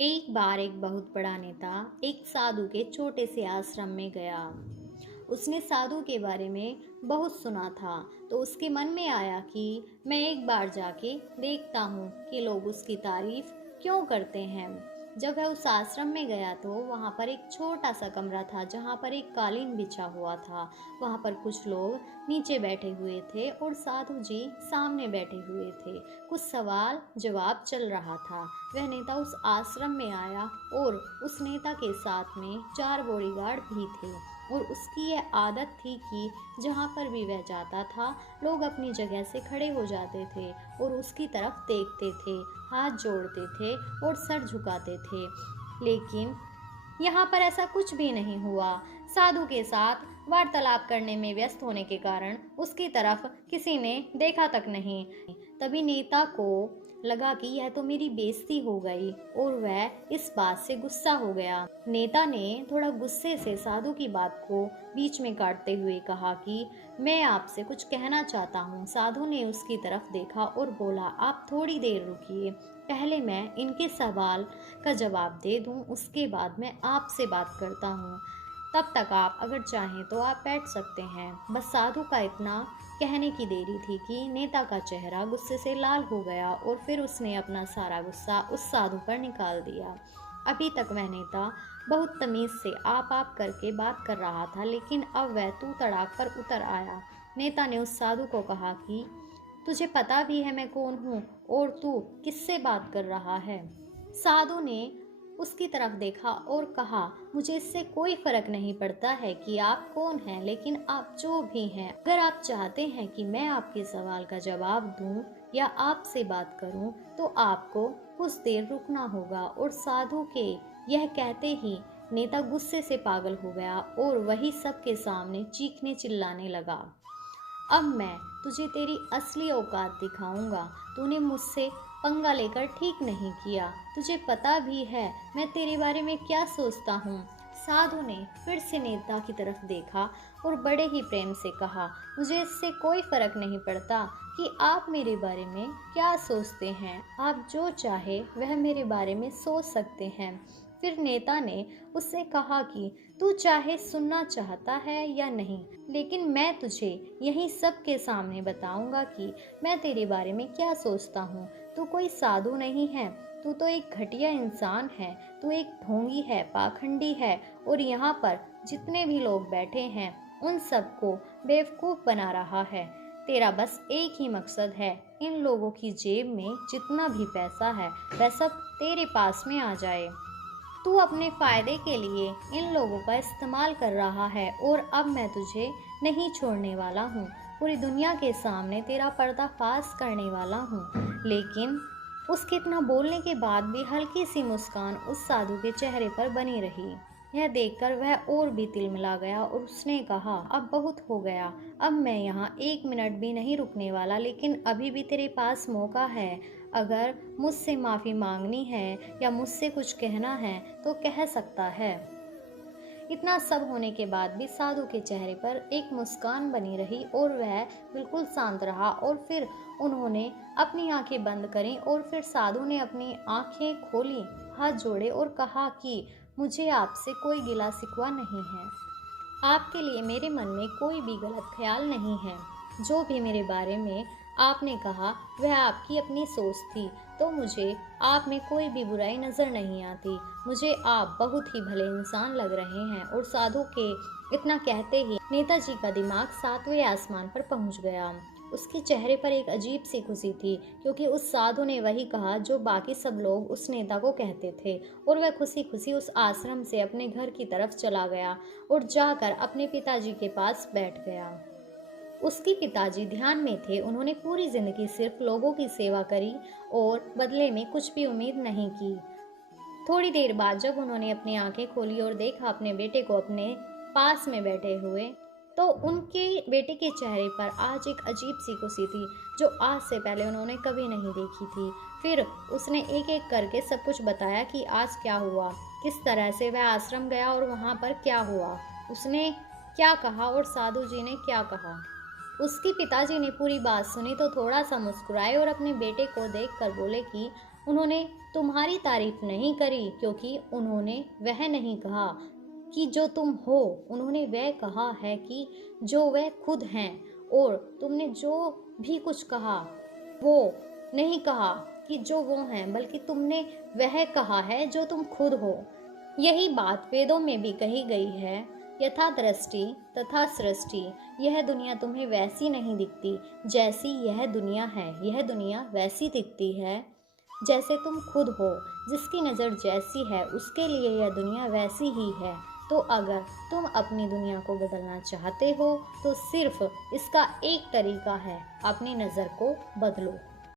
एक बार एक बहुत बड़ा नेता एक साधु के छोटे से आश्रम में गया। उसने साधु के बारे में बहुत सुना था, तो उसके मन में आया कि मैं एक बार जाके देखता हूँ कि लोग उसकी तारीफ क्यों करते हैं। जब वह उस आश्रम में गया तो वहाँ पर एक छोटा सा कमरा था जहाँ पर एक कालीन बिछा हुआ था। वहाँ पर कुछ लोग नीचे बैठे हुए थे और साधु जी सामने बैठे हुए थे। कुछ सवाल जवाब चल रहा था। वह नेता उस आश्रम में आया और उस नेता के साथ में 4 बॉडीगार्ड भी थे और उसकी यह आदत थी कि जहाँ पर भी वह जाता था लोग अपनी जगह से खड़े हो जाते थे और उसकी तरफ देखते थे, हाथ जोड़ते थे और सर झुकाते थे। लेकिन यहाँ पर ऐसा कुछ भी नहीं हुआ। साधु के साथ वार्तालाप करने में व्यस्त होने के कारण उसकी तरफ किसी ने देखा तक नहीं। तभी नेता को लगा कि यह तो मेरी बेइज्जती हो गई और वह इस बात से गुस्सा हो गया। नेता ने थोड़ा गुस्से से साधु की बात को बीच में काटते हुए कहा कि मैं आपसे कुछ कहना चाहता हूँ। साधु ने उसकी तरफ देखा और बोला, आप थोड़ी देर रुकिए, पहले मैं इनके सवाल का जवाब दे दूं, उसके बाद मैं आपसे बात करता हूँ। तब तक आप अगर चाहें तो आप बैठ सकते हैं। बस साधु का इतना कहने की देरी थी कि नेता का चेहरा गुस्से से लाल हो गया और फिर उसने अपना सारा गुस्सा उस साधु पर निकाल दिया। अभी तक वह नेता बहुत तमीज़ से आप करके बात कर रहा था, लेकिन अब वह तू तड़ाक पर उतर आया। नेता ने उस साधु को कहा कि तुझे पता भी है मैं कौन हूँ और तू किससे बात कर रहा है। साधु ने उसकी तरफ देखा और कहा, मुझे इससे कोई फर्क नहीं पड़ता है कि आप कौन हैं, लेकिन आप जो भी हैं, अगर आप चाहते हैं कि मैं आपके सवाल का जवाब दूं या आपसे बात करूं, तो आपको कुछ देर रुकना होगा। और साधु के यह कहते ही नेता गुस्से से पागल हो गया और वही सबके सामने चीखने चिल्लाने लगा, अब मैं तुझे तेरी असली औकात दिखाऊंगा। तूने मुझसे पंगा लेकर ठीक नहीं किया। तुझे पता भी है मैं तेरे बारे में क्या सोचता हूँ। साधु ने फिर से नेता की तरफ देखा और बड़े ही प्रेम से कहा, मुझे इससे कोई फर्क नहीं पड़ता कि आप मेरे बारे में क्या सोचते हैं। आप जो चाहे वह मेरे बारे में सोच सकते हैं। फिर नेता ने उससे कहा कि तू चाहे सुनना चाहता है या नहीं, लेकिन मैं तुझे यही सबके सामने बताऊंगा कि मैं तेरे बारे में क्या सोचता हूँ। तू कोई साधु नहीं है, तू तो एक घटिया इंसान है। तू एक ढोंगी है, पाखंडी है और यहाँ पर जितने भी लोग बैठे हैं उन सबको बेवकूफ़ बना रहा है। तेरा बस एक ही मकसद है, इन लोगों की जेब में जितना भी पैसा है वह सब तेरे पास में आ जाए। तू अपने फ़ायदे के लिए इन लोगों का इस्तेमाल कर रहा है और अब मैं तुझे नहीं छोड़ने वाला हूँ। पूरी दुनिया के सामने तेरा पर्दाफाश करने वाला हूँ। लेकिन उसके इतना बोलने के बाद भी हल्की सी मुस्कान उस साधु के चेहरे पर बनी रही। यह देखकर वह और भी तिलमिला गया और उसने कहा, अब बहुत हो गया, अब मैं यहाँ 1 मिनट भी नहीं रुकने वाला। लेकिन अभी भी तेरे पास मौका है। अगर मुझसे माफ़ी मांगनी है या मुझसे कुछ कहना है तो कह सकता है। इतना सब होने के बाद भी साधु के चेहरे पर एक मुस्कान बनी रही और वह बिल्कुल शांत रहा। और फिर उन्होंने अपनी आंखें बंद करीं और फिर साधु ने अपनी आंखें खोली, हाथ जोड़े और कहा कि मुझे आपसे कोई गिला शिकवा नहीं है। आपके लिए मेरे मन में कोई भी गलत ख्याल नहीं है। जो भी मेरे बारे में आपने कहा वह आपकी अपनी सोच थी, तो मुझे आप में कोई भी बुराई नज़र नहीं आती। मुझे आप बहुत ही भले इंसान लग रहे हैं। और साधु के इतना कहते ही नेताजी का दिमाग 7वें आसमान पर पहुंच गया। उसके चेहरे पर एक अजीब सी खुशी थी, क्योंकि उस साधु ने वही कहा जो बाकी सब लोग उस नेता को कहते थे। और वह खुशी खुशी उस आश्रम से अपने घर की तरफ चला गया और जाकर अपने पिताजी के पास बैठ गया। उसके पिताजी ध्यान में थे। उन्होंने पूरी जिंदगी सिर्फ लोगों की सेवा करी और बदले में कुछ भी उम्मीद नहीं की। थोड़ी देर बाद जब उन्होंने अपनी आंखें खोली और देखा अपने बेटे को अपने पास में बैठे हुए, तो उनके बेटे के चेहरे पर आज एक अजीब सी खुशी थी जो आज से पहले उन्होंने कभी नहीं देखी थी। फिर उसने एक एक करके सब कुछ बताया कि आज क्या हुआ, किस तरह से वह आश्रम गया और वहाँ पर क्या हुआ, उसने क्या कहा और साधु जी ने क्या कहा। उसके पिताजी ने पूरी बात सुनी तो थोड़ा सा मुस्कुराए और अपने बेटे को देखकर बोले कि उन्होंने तुम्हारी तारीफ नहीं करी क्योंकि उन्होंने वह नहीं कहा कि जो तुम हो, उन्होंने वह कहा है कि जो वह खुद हैं। और तुमने जो भी कुछ कहा वो नहीं कहा कि जो वो हैं, बल्कि तुमने वह कहा है जो तुम खुद हो। यही बात वेदों में भी कही गई है, यथा दृष्टि तथा सृष्टि। यह दुनिया तुम्हें वैसी नहीं दिखती जैसी यह दुनिया है, यह दुनिया वैसी दिखती है जैसे तुम खुद हो। जिसकी नज़र जैसी है उसके लिए यह दुनिया वैसी ही है। तो अगर तुम अपनी दुनिया को बदलना चाहते हो तो सिर्फ इसका एक तरीका है, अपनी नज़र को बदलो।